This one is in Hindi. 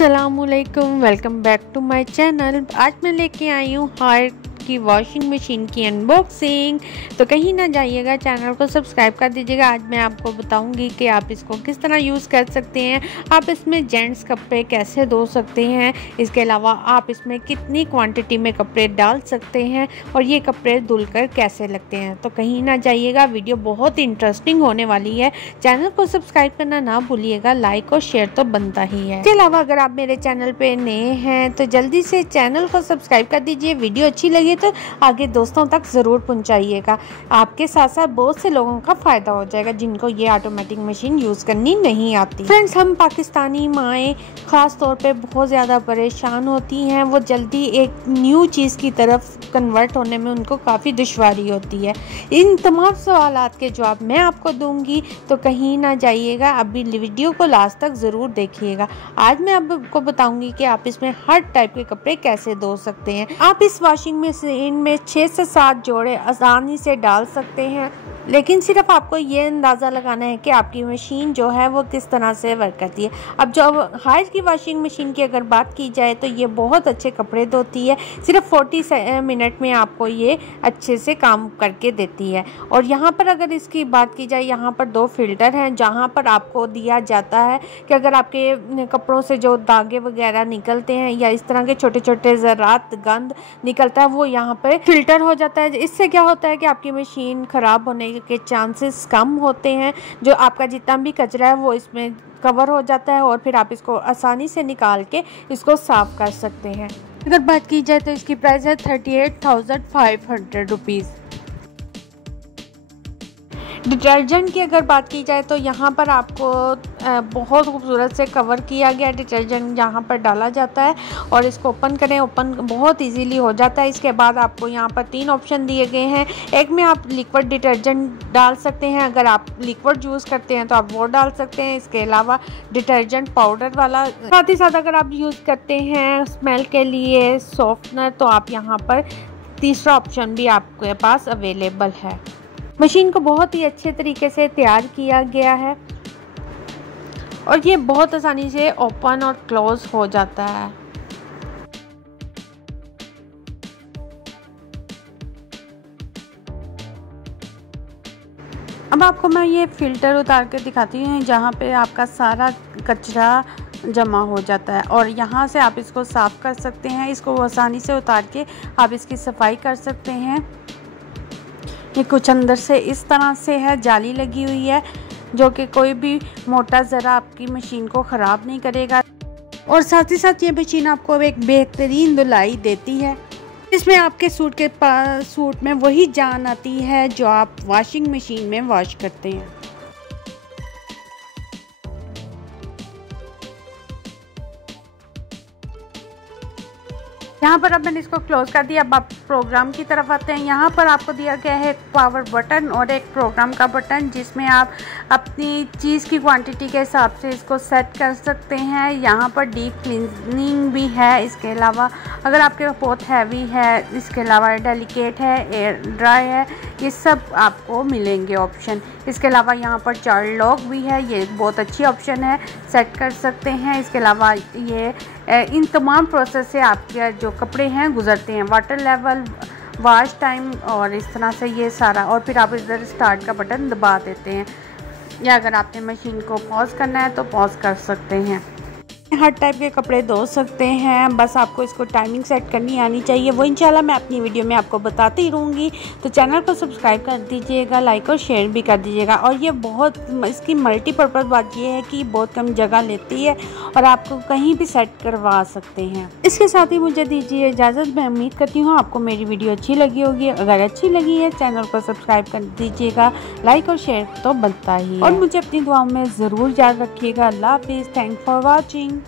अस्सलामुअलैकुम, welcome back to my channel. आज मैं लेके आई हूँ हायर की वॉशिंग मशीन की अनबॉक्सिंग। तो कहीं ना जाइएगा, चैनल को सब्सक्राइब कर दीजिएगा। आज मैं आपको बताऊंगी कि आप इसको किस तरह यूज़ कर सकते हैं, आप इसमें जेंट्स कपड़े कैसे धो सकते हैं, इसके अलावा आप इसमें कितनी क्वांटिटी में कपड़े डाल सकते हैं और ये कपड़े धुलकर कैसे लगते हैं। तो कहीं ना जाइएगा, वीडियो बहुत इंटरेस्टिंग होने वाली है। चैनल को सब्सक्राइब करना ना भूलिएगा, लाइक और शेयर तो बनता ही है। इसके अलावा अगर आप मेरे चैनल पे नए हैं तो जल्दी से चैनल को सब्सक्राइब कर दीजिए। वीडियो अच्छी लगी तो आगे दोस्तों तक ज़रूर पहुंचाइएगा। आपके साथ साथ बहुत से लोगों का फ़ायदा हो जाएगा जिनको ये ऑटोमेटिक मशीन यूज़ करनी नहीं आती। फ्रेंड्स, हम पाकिस्तानी माएँ ख़ास तौर पे बहुत ज़्यादा परेशान होती हैं। वो जल्दी एक न्यू चीज़ की तरफ कन्वर्ट होने में उनको काफ़ी दुश्वारी होती है। इन तमाम सवालात के जवाब मैं आपको दूंगी, तो कहीं ना जाइएगा, अभी वीडियो को लास्ट तक ज़रूर देखिएगा। आज मैं आपको बताऊंगी कि आप इसमें हर टाइप के कपड़े कैसे धो सकते हैं। आप इस वॉशिंग मशीन में 6 से 7 जोड़े आसानी से डाल सकते हैं, लेकिन सिर्फ आपको ये अंदाज़ा लगाना है कि आपकी मशीन जो है वो किस तरह से वर्क करती है। अब जो हायर की वॉशिंग मशीन की अगर बात की जाए तो ये बहुत अच्छे कपड़े धोती है। सिर्फ 40 मिनट में आपको ये अच्छे से काम करके देती है। और यहाँ पर अगर इसकी बात की जाए, यहाँ पर 2 फिल्टर हैं जहाँ पर आपको दिया जाता है कि अगर आपके कपड़ों से जो दागे वगैरह निकलते हैं या इस तरह के छोटे छोटे ज़रात गंद निकलता है, वो यहाँ पर फिल्टर हो जाता है। इससे क्या होता है कि आपकी मशीन ख़राब होने के चांसेस कम होते हैं। जो आपका जितना भी कचरा है वो इसमें कवर हो जाता है और फिर आप इसको आसानी से निकाल के इसको साफ़ कर सकते हैं। अगर बात की जाए तो इसकी प्राइस है 38,500 रुपीज़। डिटर्जेंट की अगर बात की जाए तो यहाँ पर आपको बहुत खूबसूरत से कवर किया गया डिटर्जेंट यहाँ पर डाला जाता है और इसको ओपन करें, ओपन बहुत इजीली हो जाता है। इसके बाद आपको यहाँ पर 3 ऑप्शन दिए गए हैं। एक में आप लिक्विड डिटर्जेंट डाल सकते हैं, अगर आप लिक्विड यूज़ करते हैं तो आप वो डाल सकते हैं। इसके अलावा डिटर्जेंट पाउडर वाला, साथ ही साथ अगर आप यूज़ करते हैं स्मेल के लिए सॉफ्टनर, तो आप यहाँ पर तीसरा ऑप्शन भी आपके पास अवेलेबल है। मशीन को बहुत ही अच्छे तरीके से तैयार किया गया है और ये बहुत आसानी से ओपन और क्लोज हो जाता है। अब आपको मैं ये फ़िल्टर उतार के दिखाती हूँ जहाँ पे आपका सारा कचरा जमा हो जाता है और यहाँ से आप इसको साफ़ कर सकते हैं। इसको आसानी से उतार के आप इसकी सफाई कर सकते हैं। ये कुछ अंदर से इस तरह से है, जाली लगी हुई है जो कि कोई भी मोटा ज़रा आपकी मशीन को ख़राब नहीं करेगा। और साथ ही साथ ये मशीन आपको एक बेहतरीन धुलाई देती है। इसमें आपके सूट में वही जान आती है जो आप वॉशिंग मशीन में वॉश करते हैं। यहाँ पर अब मैंने इसको क्लोज कर दिया। अब आप प्रोग्राम की तरफ आते हैं। यहाँ पर आपको दिया गया है एक पावर बटन और एक प्रोग्राम का बटन, जिसमें आप अपनी चीज़ की क्वांटिटी के हिसाब से इसको सेट कर सकते हैं। यहाँ पर डीप क्लीनिंग भी है। इसके अलावा अगर आपके बहुत हैवी है, इसके अलावा डेलिकेट है, एयर ड्राई है, ये सब आपको मिलेंगे ऑप्शन। इसके अलावा यहाँ पर चाइल्ड लॉक भी है, ये बहुत अच्छी ऑप्शन है, सेट कर सकते हैं। इसके अलावा ये इन तमाम प्रोसेस से आपके जो कपड़े हैं गुजरते हैं, वाटर लेवल, वॉश टाइम और इस तरह से ये सारा। और फिर आप इधर स्टार्ट का बटन दबा देते हैं या अगर आपने मशीन को पॉज करना है तो पॉज कर सकते हैं। हर टाइप के कपड़े धो सकते हैं, बस आपको इसको टाइमिंग सेट करनी आनी चाहिए। वो इंशाल्लाह मैं अपनी वीडियो में आपको बताती रहूँगी। तो चैनल को सब्सक्राइब कर दीजिएगा, लाइक और शेयर भी कर दीजिएगा। और ये बहुत, इसकी मल्टीपर्पज़ बात ये है कि बहुत कम जगह लेती है और आपको कहीं भी सेट करवा सकते हैं। इसके साथ ही मुझे दीजिए इजाज़त। मैं उम्मीद करती हूँ आपको मेरी वीडियो अच्छी लगी होगी। अगर अच्छी लगी है चैनल को सब्सक्राइब कर दीजिएगा, लाइक और शेयर तो बनता ही है। और मुझे अपनी दुआओं में ज़रूर याद रखिएगा। अल्लाह हाफिज़। Thank for watching.